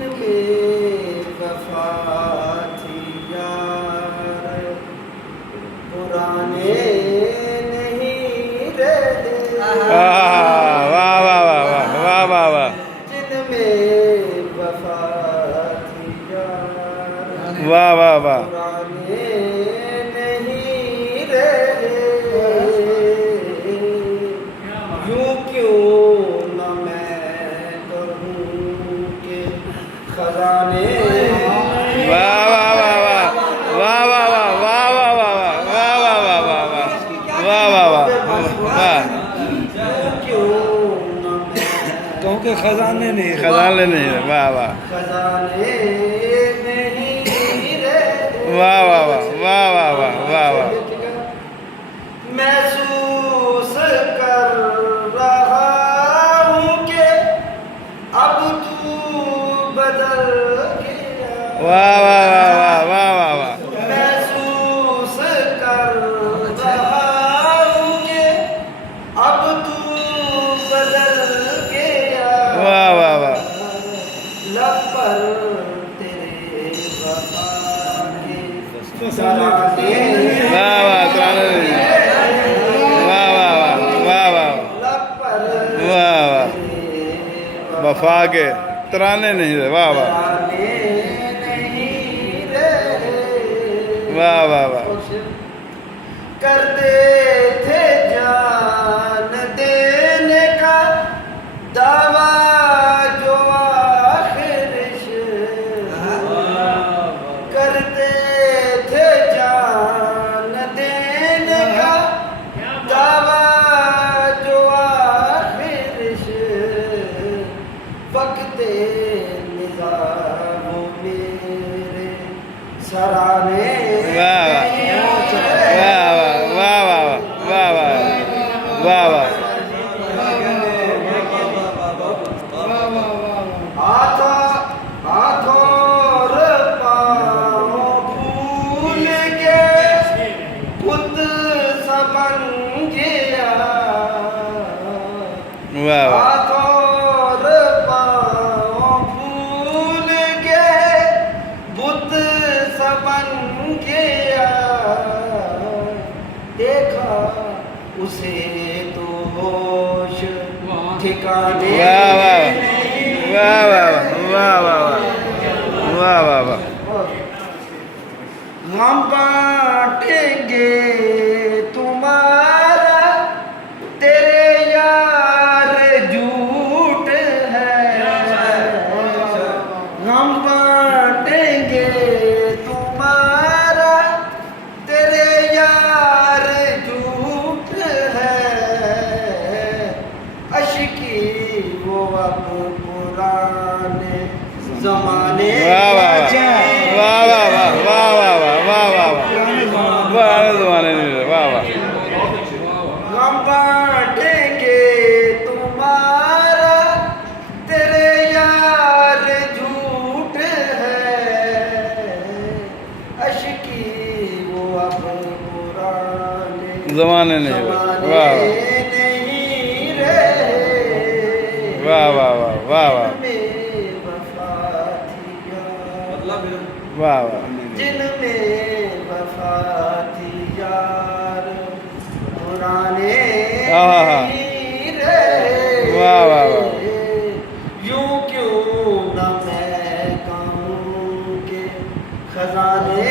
जिनमें वफा थी यार पुराने नहीं रहे। वाह वाह वाह वाह वाह वाह वाह जिनमें वफा थी यार वाह वाह वाह पुराने नहीं रहे। यूं क्यों न मैं कहूँ कि खजाने वाह वाह वाह वाह वाह वाह वाह वाह वाह वाह वाह वाह वाह वाह वाह वाह वाह वाह क्यों न मैं कहूँ के खजाने नहीं खजाने नहीं है। वाह वाह खजाने नहीं रहे। वाह वाह वाह वाह वाह वाह वाह महसूस कर रहा हूँ कि अब तू बदल गया। वाह वाह वाह वाह वाह वाह महसूस कर रहा हूँ कि अब तू बदल गया। वाह वाह वाह लब पर तेरे वफा के तराने वाह वाह तराने नहीं वाह वाह वाह वाह वाह लब पर वाह वाह तेरे वफा के तराने नहीं रहे। वाह वाह तराने नहीं रहे। वाह वाह वाह करते थे जान देने का दावा जो आखिर करते थे जान देने का दावा जो आखिर वक्त निज़ाम मेरे सराने वाह वाह वाह वाह वाह वाह वाह हाथों और पाँव फूल के खुद सबन गया। वाह वाह हाथों और पाँव फूल के बुत सबन गया। देखा उसे तो होश ठिकाने वाह वाह नहीं। वाह वाह वाह वाह वाह वाह वाह हम बांटेंगे तुम्हारा तेरे यार झूठ है। हम बांटेंगे तुम्हारा तेरे यार झूठ है। अशकी वो अब पुराने जमाने वाह वाह वाह वाह वाह वाह वाह वाह वाह वाह पुराने जमाने नहीं रहे। वाह वाह हम बांटेंगे तुम्हारा तेरे यार झूठ है। अशकी वो अब पुराने जमाने नहीं रहे। वाह नहीं रहे। वाह वाह वाह वाह वाह जिनमें वफा थी यार वाह वाह जिनमें वफा थी यार पुराने आहा। नहीं रहे। वाह, वाह, वाह। यूं क्यों न मैं कहूँ के खजाने